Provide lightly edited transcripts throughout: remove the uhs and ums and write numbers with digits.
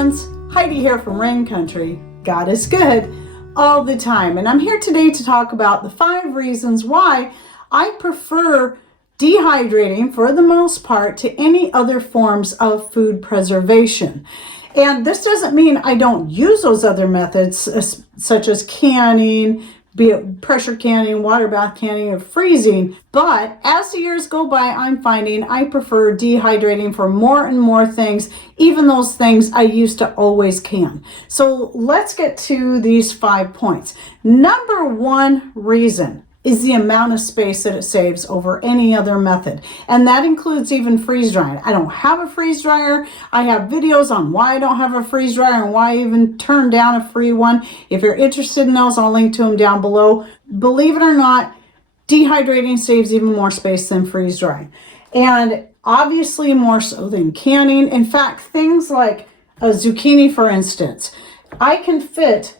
friends, Heidi here from Rain Country. God is good all the time, and I'm here today to talk about the 5 reasons why I prefer dehydrating for the most part to any other forms of food preservation. And this doesn't mean I don't use those other methods such as canning, be it pressure canning, water bath canning, or freezing. But as the years go by, I'm finding I prefer dehydrating for more and more things, even those things I used to always can. So let's get to these 5 points. Number 1 reason is the amount of space that it saves over any other method. And that includes even freeze drying. I don't have a freeze dryer. I have videos on why I don't have a freeze dryer and why I even turned down a free one. If you're interested in those, I'll link to them down below. Believe it or not, dehydrating saves even more space than freeze drying. And obviously more so than canning. In fact, things like a zucchini, for instance, I can fit,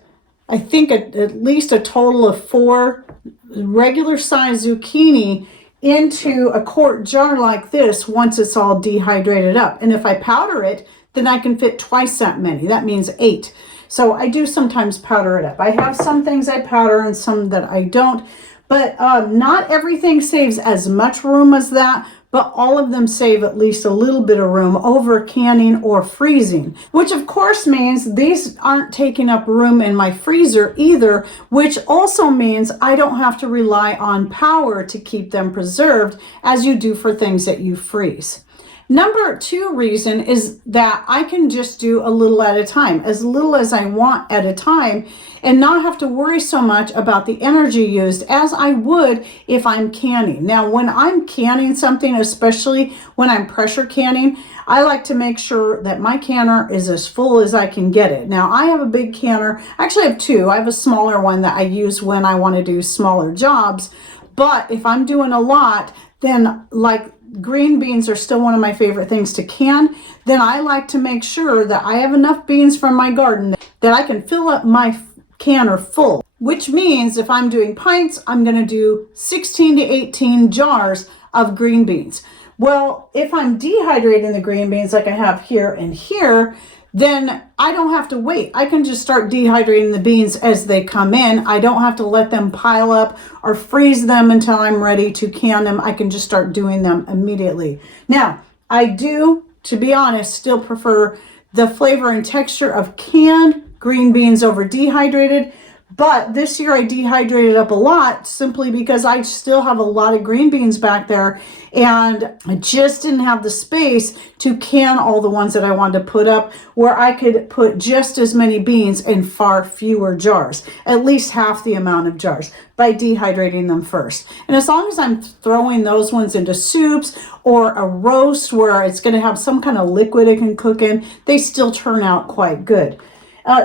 I think, at least a total of 4 regular size zucchini into a quart jar like this once it's all dehydrated up. And if I powder it, then I can fit twice that many. That means 8. So I do sometimes powder it up. I have some things I powder and some that I don't, but not everything saves as much room as that, but all of them save at least a little bit of room over canning or freezing, which of course means these aren't taking up room in my freezer either, which also means I don't have to rely on power to keep them preserved as you do for things that you freeze. Number 2 reason is that I can just do a little at a time, as little as I want at a time, and not have to worry so much about the energy used as I would if I'm canning. Now, when I'm canning something, especially when I'm pressure canning, I like to make sure that my canner is as full as I can get it. Now, I have a big canner. Actually, I have 2. I have a smaller one that I use when I want to do smaller jobs. But if I'm doing a lot, then like green beans are still one of my favorite things to can, then I like to make sure that I have enough beans from my garden that I can fill up my canner full, which means if I'm doing pints, I'm going to do 16 to 18 jars of green beans. Well, if I'm dehydrating the green beans like I have here and here, then I don't have to wait. I can just start dehydrating the beans as they come in. I don't have to let them pile up or freeze them until I'm ready to can them. I can just start doing them immediately. Now, I do, to be honest, still prefer the flavor and texture of canned green beans over dehydrated. But this year I dehydrated up a lot simply because I still have a lot of green beans back there and I just didn't have the space to can all the ones that I wanted to put up, where I could put just as many beans in far fewer jars, at least half the amount of jars, by dehydrating them first. And as long as I'm throwing those ones into soups or a roast where it's going to have some kind of liquid it can cook in, they still turn out quite good.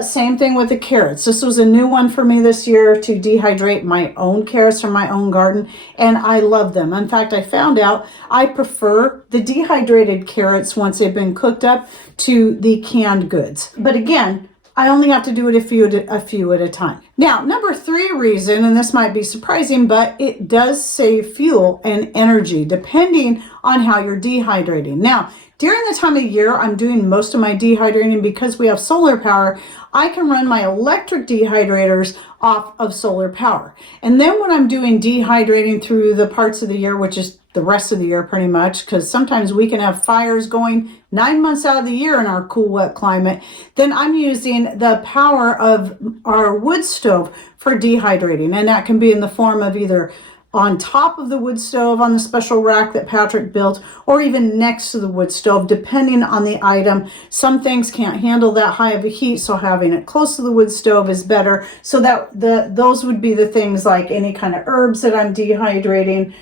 Same thing with the carrots. This was a new one for me this year, to dehydrate my own carrots from my own garden, and I love them. In fact, I found out I prefer the dehydrated carrots once they've been cooked up to the canned goods. But again, I only have to do it a few at a time. Now, number 3 reason, and this might be surprising, but it does save fuel and energy depending on how you're dehydrating. Now, during the time of year I'm doing most of my dehydrating, because we have solar power, I can run my electric dehydrators off of solar power. And then when I'm doing dehydrating through the parts of the year, which is the rest of the year pretty much, because sometimes we can have fires going 9 months out of the year in our cool, wet climate, then I'm using the power of our wood stove for dehydrating. And that can be in the form of either on top of the wood stove on the special rack that Patrick built, or even next to the wood stove, depending on the item. Some things can't handle that high of a heat, so having it close to the wood stove is better. So that those would be the things like any kind of herbs that I'm dehydrating.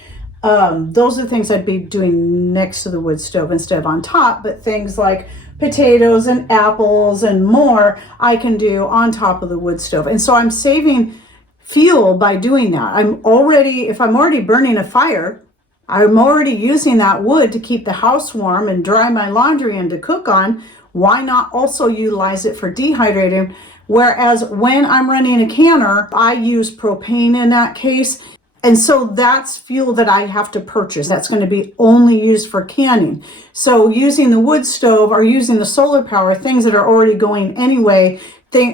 Those are things I'd be doing next to the wood stove instead of on top, but things like potatoes and apples and more I can do on top of the wood stove. And so I'm saving fuel by doing that. If I'm already burning a fire, I'm already using that wood to keep the house warm and dry my laundry and to cook on. Why not also utilize it for dehydrating? Whereas when I'm running a canner, I use propane in that case. And so that's fuel that I have to purchase. That's going to be only used for canning. So using the wood stove or using the solar power, things that are already going anyway,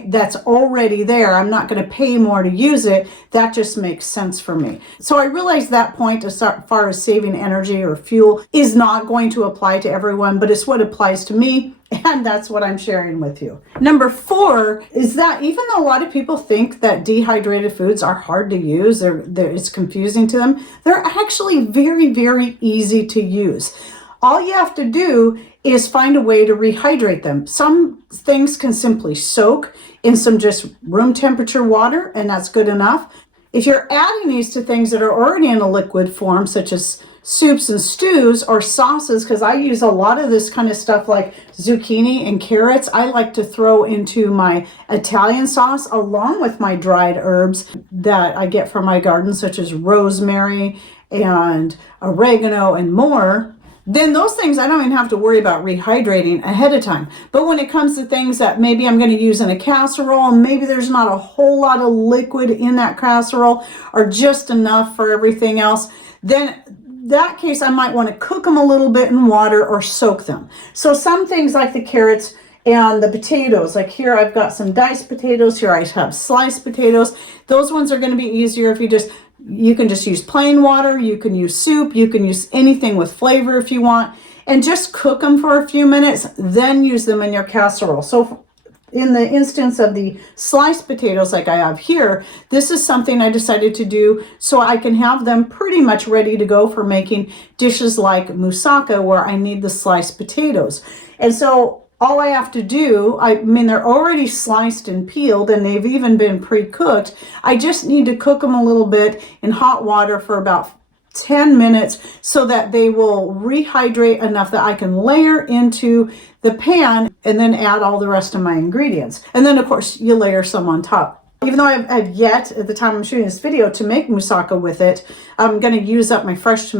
that's already there. I'm not going to pay more to use it. That just makes sense for me. So I realize that point as far as saving energy or fuel is not going to apply to everyone, but it's what applies to me. And that's what I'm sharing with you. Number 4 is that even though a lot of people think that dehydrated foods are hard to use, it's confusing to them, they're actually very, very easy to use. All you have to do is find a way to rehydrate them. Some things can simply soak in some just room temperature water, and that's good enough. If you're adding these to things that are already in a liquid form, such as soups and stews or sauces, because I use a lot of this kind of stuff like zucchini and carrots, I like to throw into my Italian sauce along with my dried herbs that I get from my garden, such as rosemary and oregano and more. Then those things I don't even have to worry about rehydrating ahead of time. But when it comes to things that maybe I'm going to use in a casserole, and maybe there's not a whole lot of liquid in that casserole or just enough for everything else, then that case I might want to cook them a little bit in water or soak them. So some things like the carrots and the potatoes, like here I've got some diced potatoes, here I have sliced potatoes. Those ones are going to be easier if you can just use plain water, you can use soup, you can use anything with flavor if you want, and just cook them for a few minutes, then use them in your casserole. So in the instance of the sliced potatoes like I have here, this is something I decided to do so I can have them pretty much ready to go for making dishes like moussaka, where I need the sliced potatoes. And so all I have to do, I mean, they're already sliced and peeled and they've even been pre-cooked. I just need to cook them a little bit in hot water for about 10 minutes so that they will rehydrate enough that I can layer into the pan and then add all the rest of my ingredients. And then of course you layer some on top. Even though I've yet, at the time I'm shooting this video, to make moussaka with it, I'm going to use up my fresh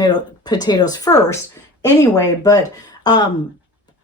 potatoes first anyway, but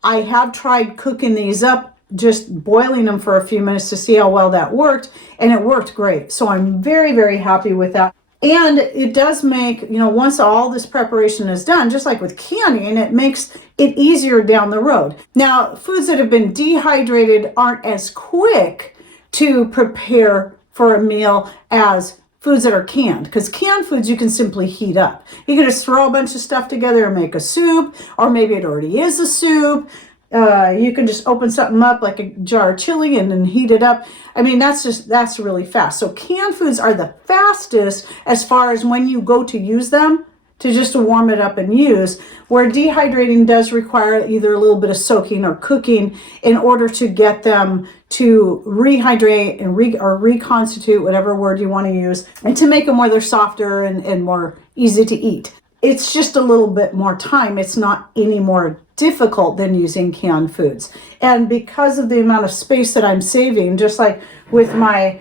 I have tried cooking these up, just boiling them for a few minutes to see how well that worked, and it worked great. So I'm very, very happy with that. And it does make, once all this preparation is done, just like with canning, it makes it easier down the road. Now, foods that have been dehydrated aren't as quick to prepare for a meal as foods that are canned, because canned foods you can simply heat up. You can just throw a bunch of stuff together and make a soup, or maybe it already is a soup. You can just open something up like a jar of chili and then heat it up. I mean, that's really fast. So canned foods are the fastest as far as when you go to use them, to just warm it up and use, where dehydrating does require either a little bit of soaking or cooking in order to get them to rehydrate and or reconstitute, whatever word you want to use, and to make them where they're softer and more easy to eat. It's just a little bit more time. It's not any more difficult than using canned foods. And because of the amount of space that I'm saving, just like with my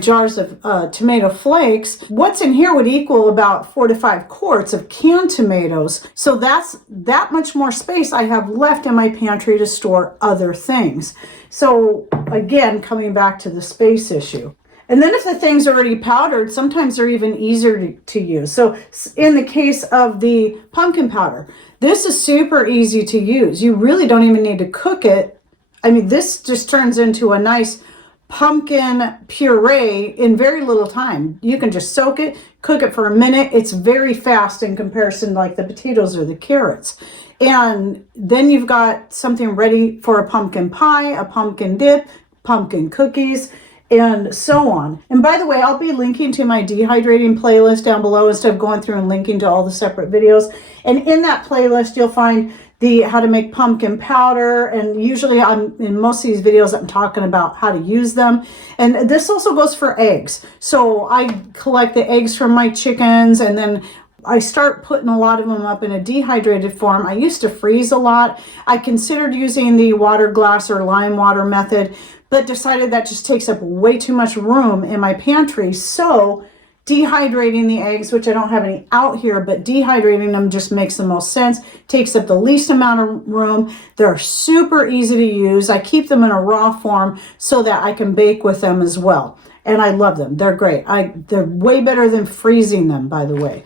jars of tomato flakes, what's in here would equal about 4 to 5 quarts of canned tomatoes. So that's that much more space I have left in my pantry to store other things. So again, coming back to the space issue. And then if the thing's already powdered, sometimes they're even easier to use. So in the case of the pumpkin powder, this is super easy to use. You really don't even need to cook it. I mean, this just turns into a nice pumpkin puree in very little time. You can just soak it, cook it for a minute. It's very fast in comparison, like the potatoes or the carrots. And then you've got something ready for a pumpkin pie, a pumpkin dip, pumpkin cookies, and so on. And by the way, I'll be linking to my dehydrating playlist down below instead of going through and linking to all the separate videos. And in that playlist, you'll find the how to make pumpkin powder, and usually in most of these videos I'm talking about how to use them. And this also goes for eggs. So I collect the eggs from my chickens, and then I start putting a lot of them up in a dehydrated form. I used to freeze a lot. I considered using the water glass or lime water method, but decided that just takes up way too much room in my pantry. So dehydrating the eggs, which I don't have any out here, but dehydrating them just makes the most sense, takes up the least amount of room. They're super easy to use. I keep them in a raw form so that I can bake with them as well. and I love them. They're great. They're way better than freezing them, by the way.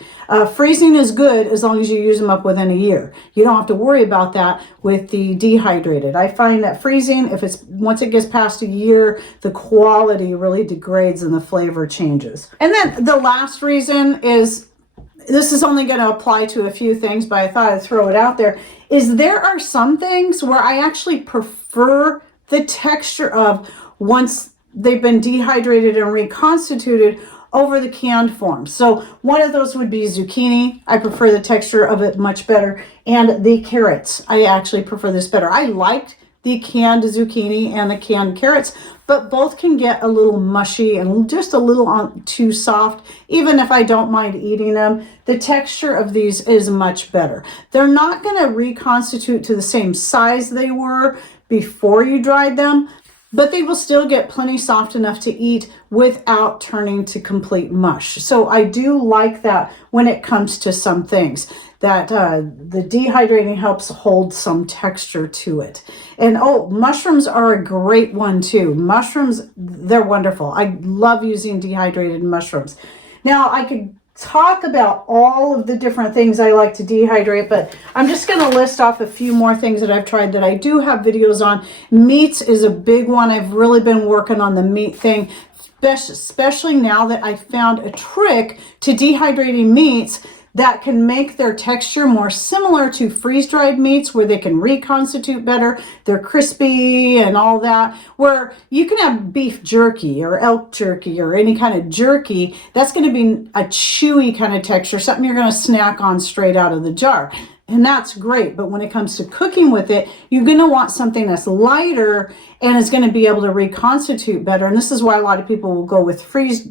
Freezing is good as long as you use them up within a year. You don't have to worry about that with the dehydrated. I find that freezing, once it gets past a year, the quality really degrades and the flavor changes. And then the last reason is, this is only going to apply to a few things, but I thought I'd throw it out there, is there are some things where I actually prefer the texture of once they've been dehydrated and reconstituted over the canned form. So one of those would be zucchini. I prefer the texture of it much better. And the carrots, I actually prefer this better. I liked the canned zucchini and the canned carrots, but both can get a little mushy and just a little too soft. Even if I don't mind eating them, the texture of these is much better. They're not going to reconstitute to the same size they were before you dried them, but they will still get plenty soft enough to eat without turning to complete mush. So I do like that when it comes to some things, that the dehydrating helps hold some texture to it. And oh, mushrooms are a great one too. Mushrooms, they're wonderful. I love using dehydrated mushrooms. Now I could talk about all of the different things I like to dehydrate, but I'm just going to list off a few more things that I've tried that I do have videos on. Meats is a big one. I've really been working on the meat thing, especially now that I found a trick to dehydrating meats that can make their texture more similar to freeze-dried meats, where they can reconstitute better. They're crispy and all that, where you can have beef jerky or elk jerky or any kind of jerky. That's going to be a chewy kind of texture, something you're going to snack on straight out of the jar. And that's great. But when it comes to cooking with it, you're going to want something that's lighter and is going to be able to reconstitute better. And this is why a lot of people will go with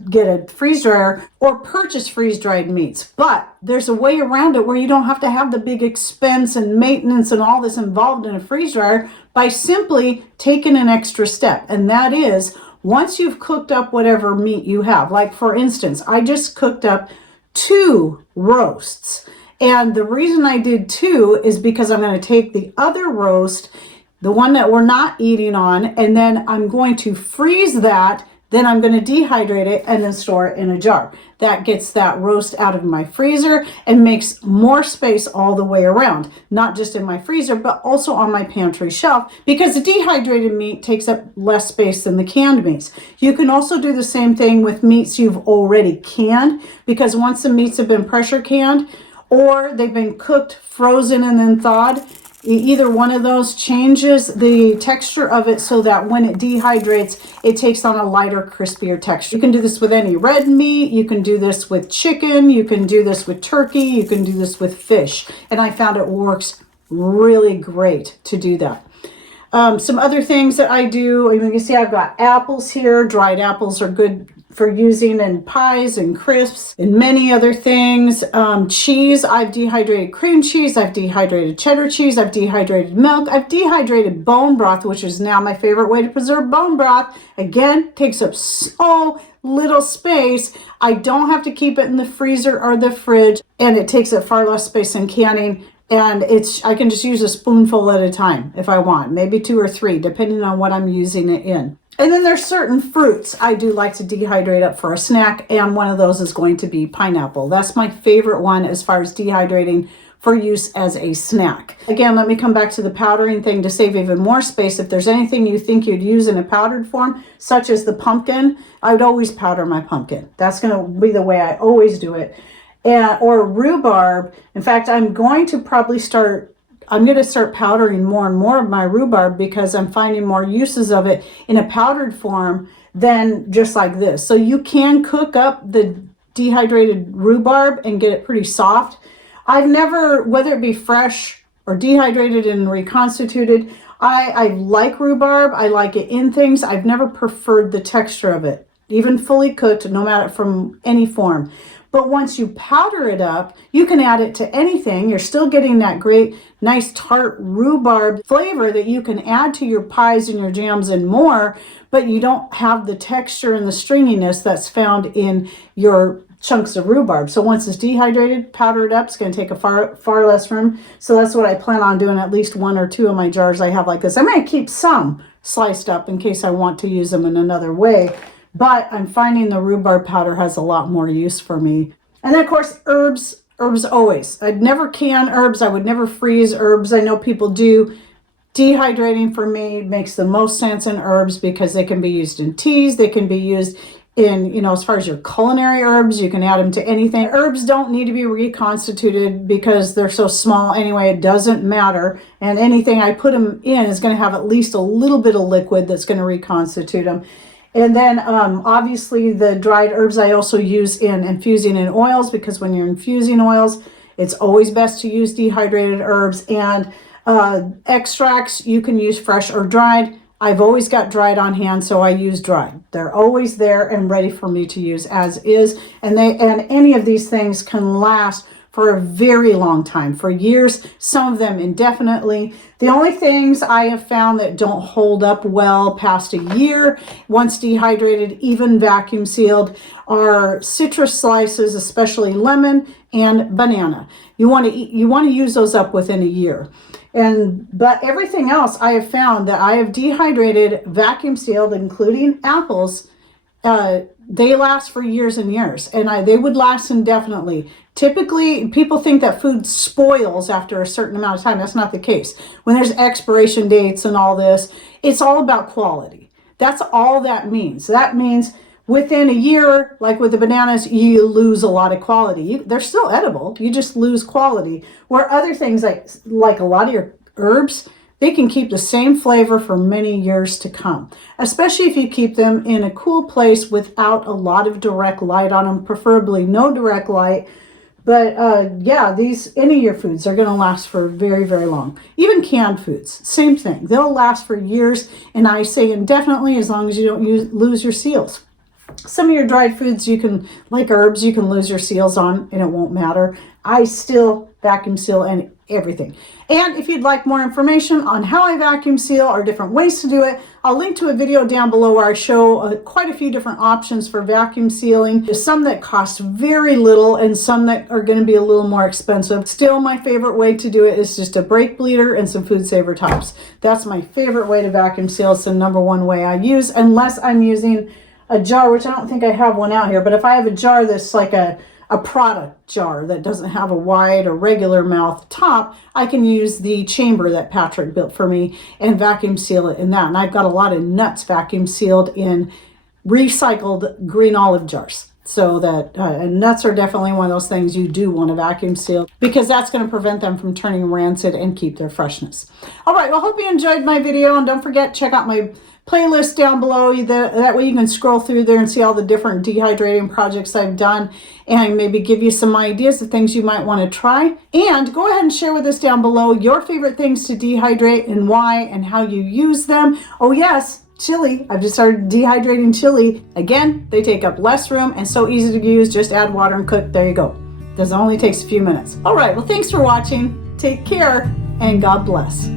get a freeze dryer or purchase freeze-dried meats. But there's a way around it where you don't have to have the big expense and maintenance and all this involved in a freeze dryer by simply taking an extra step. And that is, once you've cooked up whatever meat you have, like for instance, I just cooked up 2 roasts. And the reason I did 2 is because I'm going to take the other roast, the one that we're not eating on, and then I'm going to freeze that. Then I'm going to dehydrate it and then store it in a jar. That gets that roast out of my freezer and makes more space all the way around, not just in my freezer, but also on my pantry shelf, because the dehydrated meat takes up less space than the canned meats. You can also do the same thing with meats you've already canned, because once the meats have been pressure canned, or they've been cooked, frozen, and then thawed, either one of those changes the texture of it so that when it dehydrates, it takes on a lighter, crispier texture. You can do this with any red meat. You can do this with chicken. You can do this with turkey. You can do this with fish. And I found it works really great to do that. Some other things that I do, you can see I've got apples here. Dried apples are good for using in pies and crisps and many other things. Cheese, I've dehydrated cream cheese, I've dehydrated cheddar cheese, I've dehydrated milk, I've dehydrated bone broth, which is now my favorite way to preserve bone broth. Again, takes up so little space. I don't have to keep it in the freezer or the fridge, and it takes up far less space than canning. And I can just use a spoonful at a time if I want, maybe 2 or 3, depending on what I'm using it in. And then there's certain fruits I do like to dehydrate up for a snack, and one of those is going to be pineapple. That's my favorite one as far as dehydrating for use as a snack. Again, let me come back to the powdering thing to save even more space. If there's anything you think you'd use in a powdered form, such as the pumpkin, I would always powder my pumpkin. That's going to be the way I always do it. Or rhubarb. In fact, I'm going to start powdering more and more of my rhubarb, because I'm finding more uses of it in a powdered form than just like this. So you can cook up the dehydrated rhubarb and get it pretty soft. I've never, whether it be fresh or dehydrated and reconstituted, I like rhubarb. I like it in things. I've never preferred the texture of it, even fully cooked, no matter from any form. But once you powder it up, you can add it to anything. You're still getting that great, nice tart rhubarb flavor that you can add to your pies and your jams and more, but you don't have the texture and the stringiness that's found in your chunks of rhubarb. So once it's dehydrated, powder it up. It's going to take a far less room. So that's what I plan on doing. At least 1 or 2 of my jars I have like this. I'm going to keep some sliced up in case I want to use them in another way. but I'm finding the rhubarb powder has a lot more use for me. And then of course, herbs always. I'd never can herbs. I would never freeze herbs. I know people do. Dehydrating for me makes the most sense in herbs because they can be used in teas. They can be used in, you know, as far as your culinary herbs, you can add them to anything. Herbs don't need to be reconstituted because they're so small anyway. It doesn't matter. And anything I put them in is going to have at least a little bit of liquid that's going to reconstitute them. And then obviously the dried herbs I also use in infusing in oils, because when you're infusing oils, it's always best to use dehydrated herbs. And extracts, you can use fresh or dried. I've always got dried on hand, so I use dried. They're always there and ready for me to use as is. And any of these things can last for a very long time, for years, some of them indefinitely. The only things I have found that don't hold up well past a year, once dehydrated, even vacuum sealed, are citrus slices, especially lemon and banana. You want to use those up within a year. But everything else I have found that I have dehydrated, vacuum sealed, including apples, they last for years and years, and they would last indefinitely. Typically, people think that food spoils after a certain amount of time. That's not the case. When there's expiration dates and all this, it's all about quality. That's all that means. That means within a year, like with the bananas, you lose a lot of quality. They're still edible. You just lose quality. Where other things like a lot of your herbs, they can keep the same flavor for many years to come, especially if you keep them in a cool place without a lot of direct light on them, preferably no direct light. But yeah, any of your foods are going to last for very, very long. Even canned foods, same thing. They'll last for years, and I say indefinitely as long as you don't lose your seals. Some of your dried foods, like herbs, you can lose your seals on and it won't matter. I still vacuum seal and everything. And if you'd like more information on how I vacuum seal or different ways to do it, I'll link to a video down below where I show quite a few different options for vacuum sealing. There's some that cost very little and some that are going to be a little more expensive. Still, my favorite way to do it is just a brake bleeder and some food saver tops. That's my favorite way to vacuum seal. It's the number one way I use, unless I'm using a jar, which I don't think I have one out here, but if I have a jar that's like a product jar that doesn't have a wide or regular mouth top, I can use the chamber that Patrick built for me and vacuum seal it in that. And I've got a lot of nuts vacuum sealed in recycled green olive jars. So that nuts are definitely one of those things you do want to vacuum seal, because that's going to prevent them from turning rancid and keep their freshness. All right, well, hope you enjoyed my video, and don't forget, check out my playlist down below. That way you can scroll through there and see all the different dehydrating projects I've done and maybe give you some ideas of things you might want to try. And go ahead and share with us down below your favorite things to dehydrate and why and how you use them. Oh yes, chili. I've just started dehydrating chili. Again, they take up less room and so easy to use. Just add water and cook. There you go. This only takes a few minutes. All right, well, thanks for watching. Take care and God bless.